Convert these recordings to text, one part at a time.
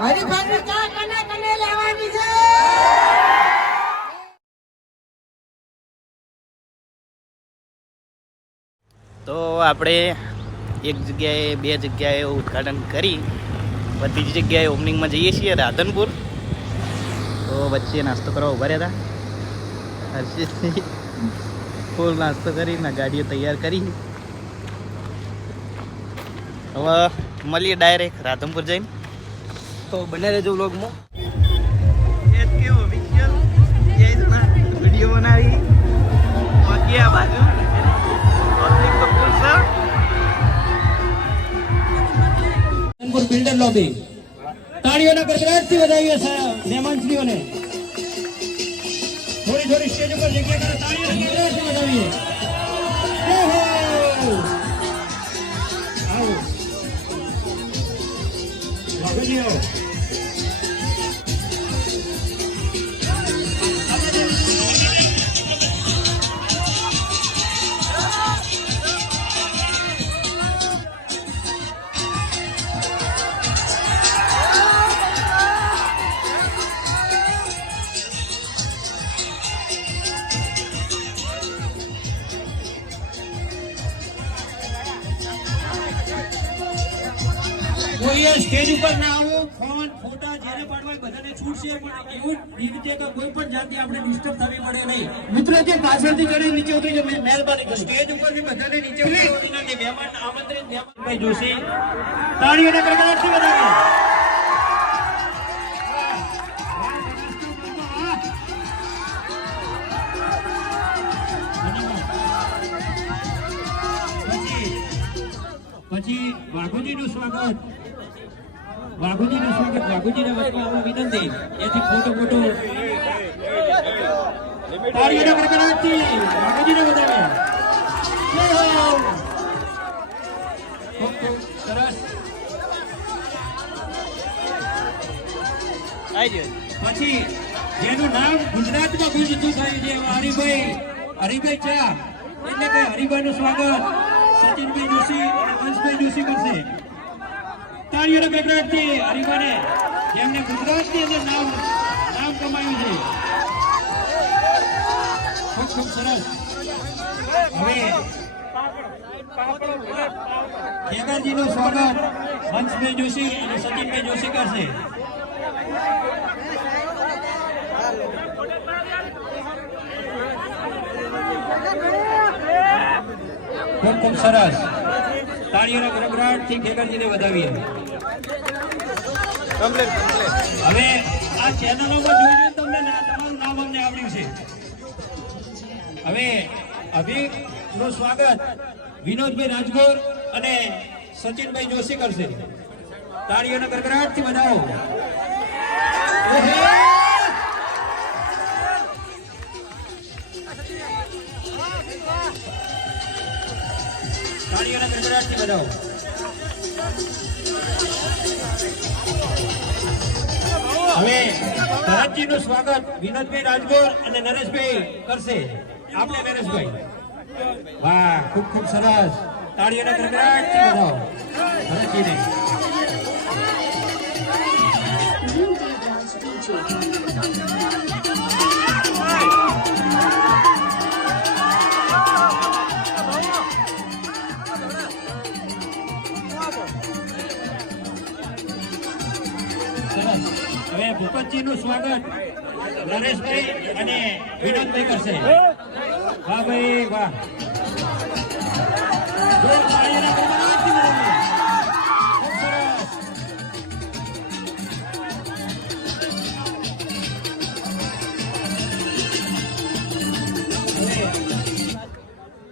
હરીફાઈ ચા કને કને લેવાની છે? તો આપણે એક જગ્યાએ બે જગ્યાએ ઉદ્ઘાટન કરી બધી જગ્યાએ ઓપનિંગમાં જઈએ છીએ રાધનપુર. તો વચ્ચે નાસ્તો કરવા ઉભા રહ્યા હતા. હર્ષિતથી ફૂલ નાસ્તો કરીને ગાડીઓ તૈયાર કરી. હવે મળીએ ડાયરેક્ટ રાધનપુર જઈને. તો બને રહેજો વ્લોગમાં. વિડીયો બનાવી બાકી આ બાજુ બિલ્ડર લોબી તાળીઓના ગડગડાટથી વધાવીએ મહેમાનશ્રીઓને. થોડી થોડી સ્ટેજ ઉપર જગ્યા કરે તાળીઓના ગડગડાટથી વધાવીએ. આવો વાઘજીઓ કોઈએ સ્ટેજ ઉપર ના આવો. ફોન ફોટા જેને પાડવા બધાને છૂટ છે, પણ એવું રીતે કે કોઈ પણ જાતિ આપણે ડિસ્ટર્બ થવી પડે નહીં. મિત્રો જે પાછળથી ચડી નીચે ઉતરી જાય મહેરબાની કરી. સ્ટેજ ઉપર બી બધાને નીચે ઉતરીને મહેમાન આમંત્રિત મહેમાનભાઈ જોશી તાળીઓના ગડગડાટથી વધાવીએ. પછી વાઘુજીનું સ્વાગત. વાઘુજીને વચમાં આવવા વિનંતી. એથી ફોટો તાળીઓના ગડગડાટથી વાઘુજીને વધાવે. સરસ. પછી જેનું નામ ગુજરાતમાં ગુંજતું થયું છે હરિભાઈ ચા, એટલે કે હરિભાઈનું સ્વાગત સચિનભાઈ જોશી અને વંશભાઈ જોશી કરશે. તાળીઓના ગડગડાટથી હરિભાઈને, જેમને ગુજરાતની અંદર નામ કમાયું છે. ખૂબ ખૂબ સરસ. હવે કેદારજીનું સ્વાગત વંશભાઈ જોશી અને સચિનભાઈ જોશી કરશે. ખૂબ ખૂબ સરસ. તાળીઓના ગડગડાટથી ખેગરજીને વધાવીએ. હવે આ ચેનલોમાં જોઈને તમને તમારું નામ અમને આવડ્યું છે. હવે અભિનું સ્વાગત વિનોદભાઈ રાજગોર અને સચિનભાઈ જોશી કરશે. તાળીઓના ગડગડાટથી વધાવો. તાળીઓના ગડગડાટથી વધાવો. હવે ભરતજીનું સ્વાગત વિનોદભાઈ રાજગોર અને નરેશભાઈ કરશે. આપણે નરેશભાઈ. વાહ, ખૂબ ખૂબ સરસ. તાળીઓના ગડગડાટથી વધાવો ભરતજીને. હવે ભૂપતજીનું સ્વાગત નરેશભાઈ અને વિનોદભાઈ કરશે. વાહ ભાઈ વાહ.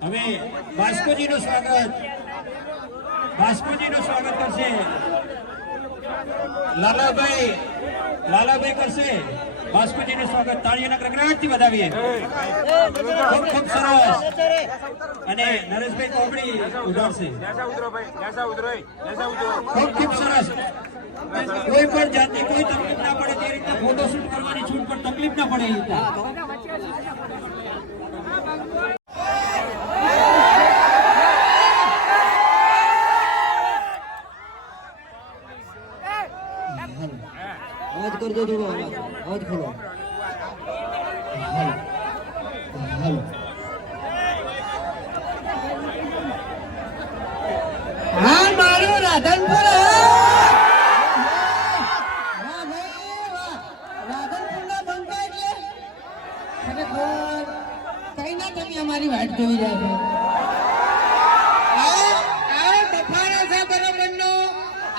હવે બાસ્કોજીનું સ્વાગત કરશે લાલાભાઈ કરશે. બાસ્કોજીનું સ્વાગત તાળીઓના ગડગડાટથી વધાવીએ. ખૂબ ખૂબ સરસ. અને નરેશભાઈ કોબડી ઉડાડશે. ખૂબ ખૂબ સરસ. કોઈ પણ જાતની કોઈ તકલીફ ના પડે તે રીતે ફોટોશૂટ કરવાની છૂટ, પણ તકલીફ ના પડે એ રીતે. અવાજ કરજો થોડો અવાજ ખોલો. હાલો હા મારું રાધનપુર રાધનપુરના બંકા એટલે ખરેખર કઈ ના તમે અમારી વાટ જોઈ રહ્યા છો. આવો બફારો છે બરોબરનો,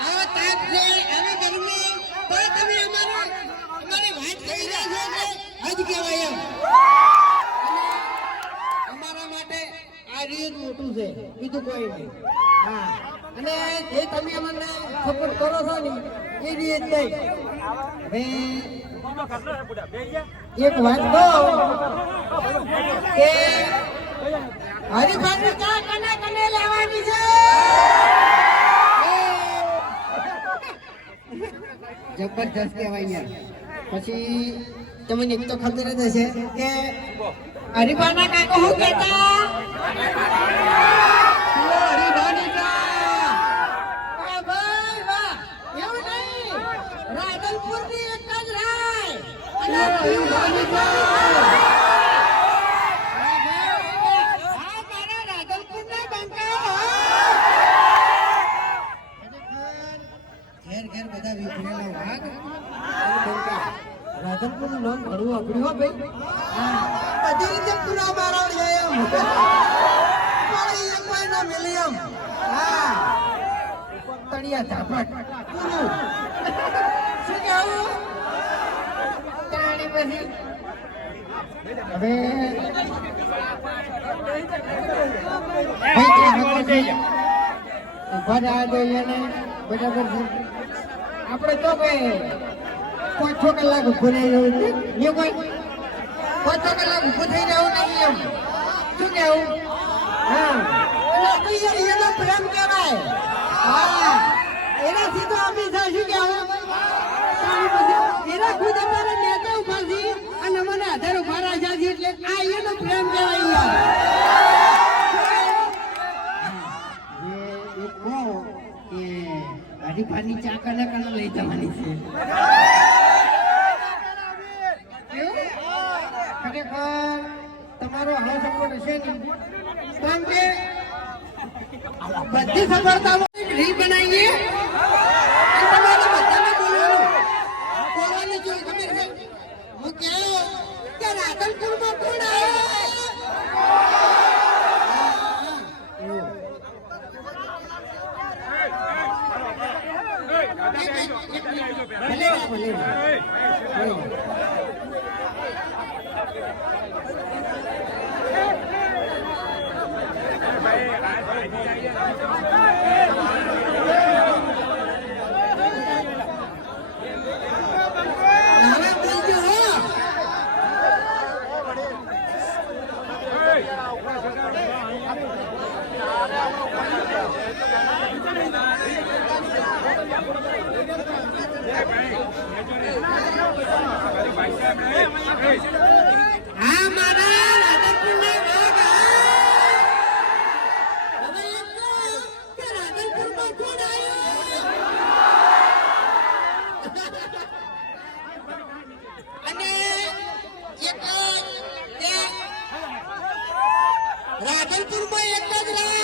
આવો તાપ છે, આવી ગરમી, પણ તમે અમારી વાટ જોઈ રહ્યા છો એટલે હજ કહેવાય એમ. અમારા માટે આ રીત મોટું છે, બીજું કોઈ નહીં. હા, અને જે તમે અમને સપોર્ટ કરો છો ને એ રીત નહીં. હવે એક વાત કહો કે હરિભાઈ ચા કને કને લેવાની છે? જબરજસ્ત કહેવાય યાર. પછી તમને એક તો ખબર જ હશે કે હરિભાઈના કાકા શું કહેતા? હરિભાઈની ચા. વાહ ભાઈ વાહ, એવું નહીં, રાધનપુરની એક જ રાય અને હરિભાઈની ચા. ઘેર બધા વિખરેલા વાઘ રાધનપુર નું નામ ઘણું અઘરું હો ભાઈ. બધી રીતે પૂરા મારવા જાય એમ ના મિલી એમ. હા, તળિયા ઝાપટ પૂરું. શું કેવું તાણી પછી હવે ઉભા રહ્યા જોઈએ ને બરાબર છે. આપણે તો કઈ 5-6 કલાક ઉભું રહી રહ્યું છે એ કોઈ 5-6 કલાક ઉભું થઈ રહ્યું નહીં એમ. શું કેવું? હા, એટલે એનો પ્રેમ કહેવાય. હા, એનાથી તો અમે શું કહેવું એના ખુદ અમારા નેતા ઉભા છે અને અમને આધાર ઉભા રાખ્યા છે એટલે આ એનો પ્રેમ કહેવાય. હરિભાઈની ચા કને કને લઈ જવાની છે. ખરેખર તમારો હાલ સપોર્ટ હશે ને, કારણ કે બધી સફળતાઓ રીલ બનાવીએ તમારે બધાને બોલવાનું જોઈએ. ખબર છે હું કહ્યું કે રાધનપુરમાં કોણ આવ્યો? હા મારા રાધનપુરના વાઘ. હવે એમ કહો કે રાધનપુરમાં કોણ આવ્યો? અને રાધનપુરમાં એક જ રાય